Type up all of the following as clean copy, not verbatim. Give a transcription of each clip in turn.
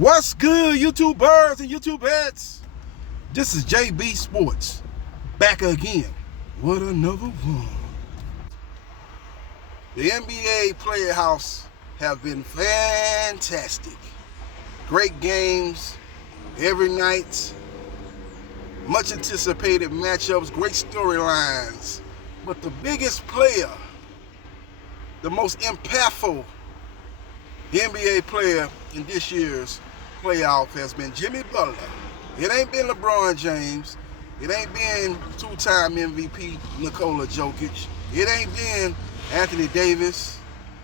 What's good, YouTubers and YouTubettes? This is JBsports, back again with another one. The NBA Player House have been fantastic. Great games every night, much anticipated matchups, great storylines. But the biggest player, the most impactful NBA player in this year's playoff has been Jimmy Butler. It ain't been LeBron James. It ain't been two-time MVP Nikola Jokic. It ain't been Anthony Davis,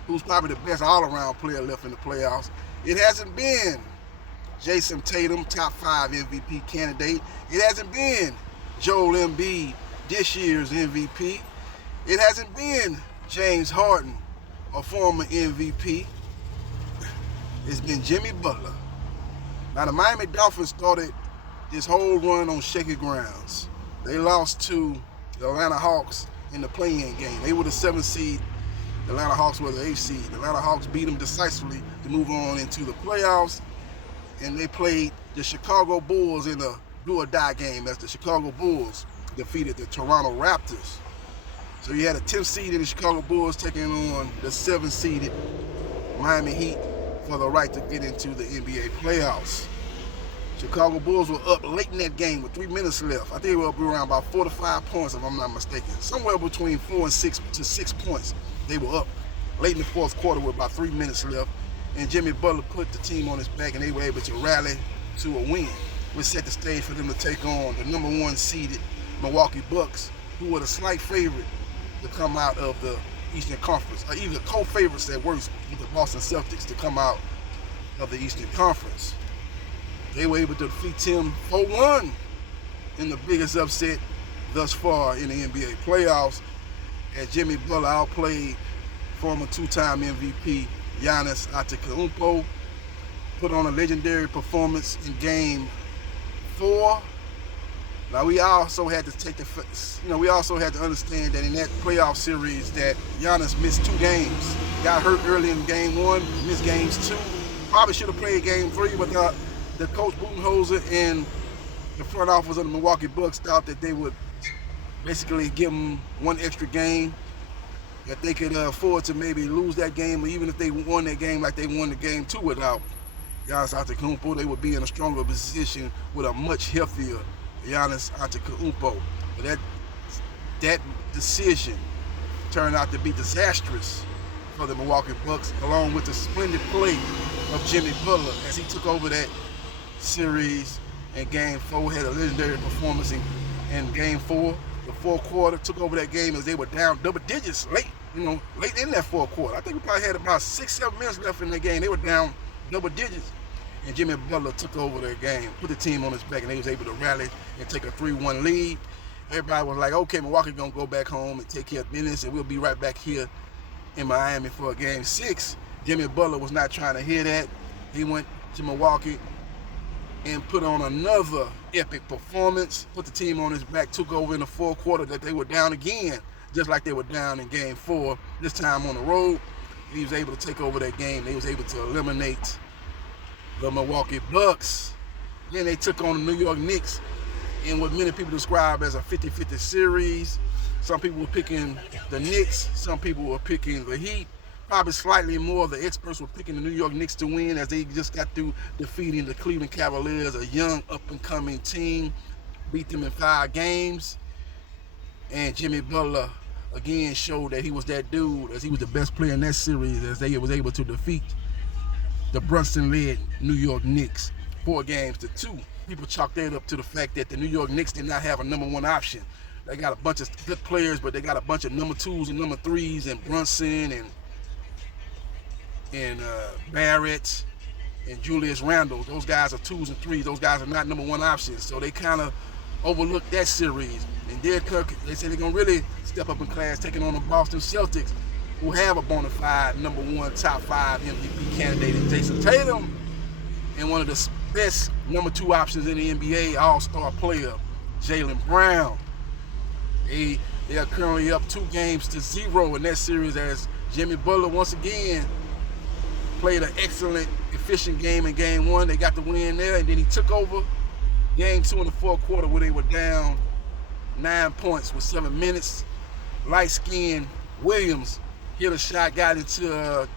who's probably the best all-around player left in the playoffs. It hasn't been Jason Tatum, top 5 MVP candidate. It hasn't been Joel Embiid, this year's MVP. It hasn't been James Harden, a former MVP. It's been Jimmy Butler. Now, the Miami Dolphins started this whole run on shaky grounds. They lost to the Atlanta Hawks in the play-in game. They were the 7th seed. The Atlanta Hawks were the 8th seed. The Atlanta Hawks beat them decisively to move on into the playoffs. And they played the Chicago Bulls in a do-or-die game as the Chicago Bulls defeated the Toronto Raptors. So you had a 10th seed in the Chicago Bulls taking on the 7th seeded Miami Heat for the right to get into the NBA playoffs. Chicago Bulls were up late in that game with 3 minutes left. I think they were up around about 4 to 5 points, if I'm not mistaken. Somewhere between 4 and 6 to 6 points. They were up late in the fourth quarter with about 3 minutes left. And Jimmy Butler put the team on his back, and they were able to rally to a win, which set the stage for them to take on the number 1 seeded Milwaukee Bucks, who were the slight favorite to come out of the Eastern Conference, or either co-favorites at worst with the Boston Celtics to come out of the Eastern Conference. They were able to defeat them 4-1 in the biggest upset thus far in the NBA playoffs, as Jimmy Butler outplayed former 2-time MVP Giannis Antetokounmpo, put on a legendary performance in Game 4. Now, we also had to understand that in that playoff series that Giannis missed 2 games. Got hurt early in Game 1, missed Games 2. Probably should have played Game 3, but the coach Budenholzer and the front office of the Milwaukee Bucks thought that they would basically give him 1 extra game, that they could afford to maybe lose that game, or even if they won that game like they won the Game 2 without Giannis Antetokounmpo, they would be in a stronger position with a much healthier Giannis Antetokounmpo. But that decision turned out to be disastrous for the Milwaukee Bucks, along with the splendid play of Jimmy Butler as he took over that series in Game 4, had a legendary performance in Game 4. The fourth quarter, took over that game as they were down double digits late in that fourth quarter. I think we probably had about 6-7 minutes left in the game. They were down double digits. And Jimmy Butler took over their game, put the team on his back, and they was able to rally and take a 3-1 lead. Everybody was like, okay, Milwaukee gonna go back home and take care of business, and we'll be right back here in Miami for Game 6. Jimmy Butler was not trying to hear that. He went to Milwaukee and put on another epic performance, put the team on his back, took over in the fourth quarter that they were down again, just like they were down in Game 4, this time on the road. He was able to take over that game. They was able to eliminate the Milwaukee Bucks. Then they took on the New York Knicks in what many people describe as a 50-50 series. Some people were picking the Knicks, some people were picking the Heat. Probably slightly more of the experts were picking the New York Knicks to win, as they just got through defeating the Cleveland Cavaliers, a young up-and-coming team, beat them in 5 games. And Jimmy Butler again showed that he was that dude, as he was the best player in that series, as they was able to defeat the Brunson-led New York Knicks 4-2. People chalk that up to the fact that the New York Knicks did not have a number 1 option. They got a bunch of good players, but they got a bunch of number 2s and number 3s, and Brunson and Barrett and Julius Randle. Those guys are 2s and 3s. Those guys are not number 1 options. So they kind of overlooked that series. And they said they're going to really step up in class, taking on the Boston Celtics, who have a bona fide number 1, top 5 MVP candidate in Jason Tatum, and one of the best number 2 options in the NBA, all-star player, Jaylen Brown. They are currently up 2-0 in that series, as Jimmy Butler once again played an excellent, efficient game in game 1. They got the win there, and then he took over game 2 in the fourth quarter where they were down 9 points with 7 minutes. Light-skinned Williams hit a shot, got into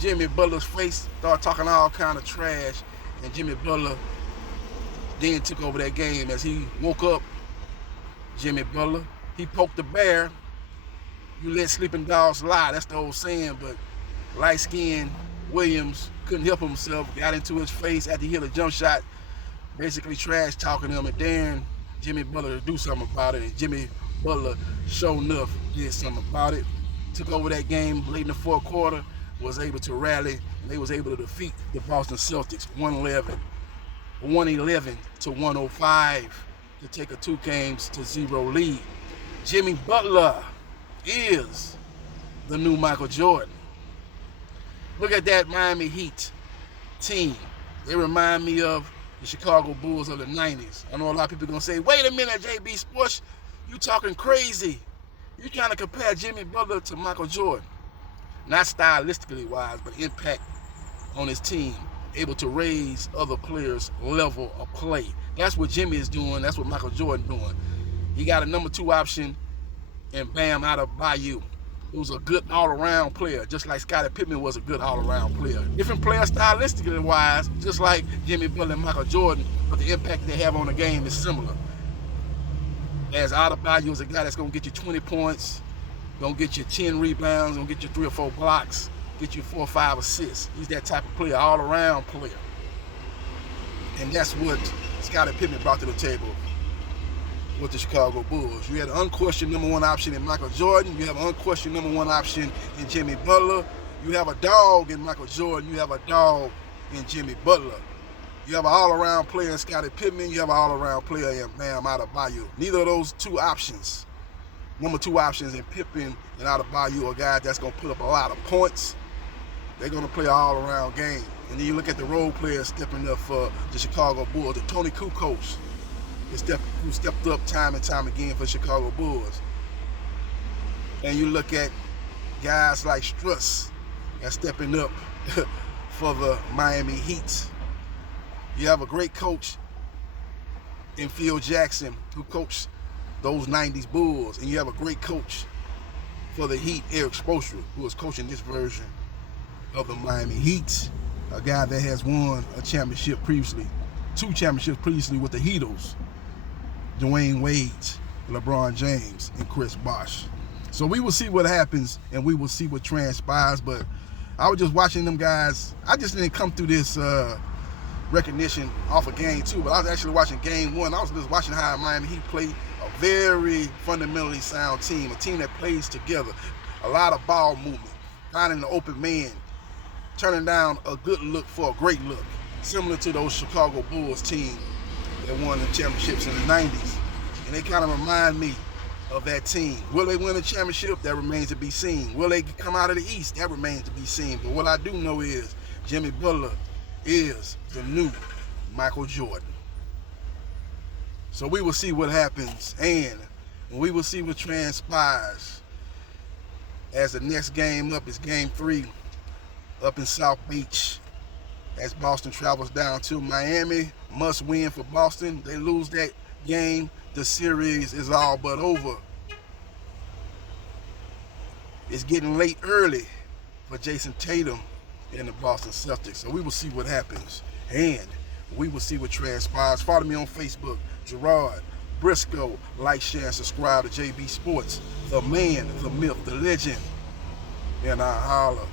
Jimmy Butler's face, started talking all kind of trash, and Jimmy Butler then took over that game. As he woke up, Jimmy Butler, he poked the bear. You let sleeping dogs lie, that's the old saying, but light-skinned Williams couldn't help himself, got into his face after he hit a jump shot, basically trash talking him, and daring Jimmy Butler to do something about it, and Jimmy Butler, sure enough, did something about it. Took over that game late in the fourth quarter, was able to rally, and they was able to defeat the Boston Celtics 111 to 105 to take a 2-0 lead. Jimmy Butler is the new Michael Jordan. Look at that Miami Heat team. They remind me of the Chicago Bulls of the 90s. I know a lot of people are going to say, wait a minute, JB Sports, you talking crazy. You trying to compare Jimmy Butler to Michael Jordan. Not stylistically wise, but impact on his team. Able to raise other players' level of play. That's what Jimmy is doing. That's what Michael Jordan doing. He got a number 2 option and Bam out of Bayou. He was a good all-around player, just like Scottie Pippen was a good all-around player. Different players stylistically wise, just like Jimmy Butler and Michael Jordan, but the impact they have on the game is similar. As Adebayo is a guy that's going to get you 20 points, going to get you 10 rebounds, going to get you 3 or 4 blocks, get you 4 or 5 assists. He's that type of player, all-around player. And that's what Scottie Pippen brought to the table with the Chicago Bulls. You had an unquestioned number 1 option in Michael Jordan. You have an unquestioned number 1 option in Jimmy Butler. You have a dog in Michael Jordan. You have a dog in Jimmy Butler. You have an all-around player in Scottie Pippen. You have an all-around player in Bam Adebayo. Neither of those 2 options, number 2 options in Pippen and Adebayo, are guys that's going to put up a lot of points. They're going to play an all-around game. And then you look at the role players stepping up for the Chicago Bulls. The Tony Kukoc, who stepped up time and time again for Chicago Bulls. And you look at guys like Struss that's stepping up for the Miami Heat. You have a great coach in Phil Jackson who coached those 90s Bulls. And you have a great coach for the Heat, Eric Spoelstra, who is coaching this version of the Miami Heat. A guy that has won a championship previously, 2 championships previously with the Heatles. Dwayne Wade, LeBron James, and Chris Bosh. So we will see what happens and we will see what transpires. But I was just watching them guys. I just didn't come through this recognition off of game 2, but I was actually watching game 1. I was just watching how Miami Heat played a very fundamentally sound team, a team that plays together, a lot of ball movement, finding the open man, turning down a good look for a great look, similar to those Chicago Bulls team that won the championships in the 90s. And they kind of remind me of that team. Will they win a championship? That remains to be seen. Will they come out of the East? That remains to be seen. But what I do know is Jimmy Butler is the new Michael Jordan. So we will see what happens, and we will see what transpires as the next game up is game 3 up in South Beach as Boston travels down to Miami. Must win for Boston. They lose that game, the series is all but over. It's getting late early for Jason Tatum and the Boston Celtics. So we will see what happens, and we will see what transpires. Follow me on Facebook, Gerard Briscoe. Like, share, and subscribe to JB Sports, the man, the myth, the legend, and I holla.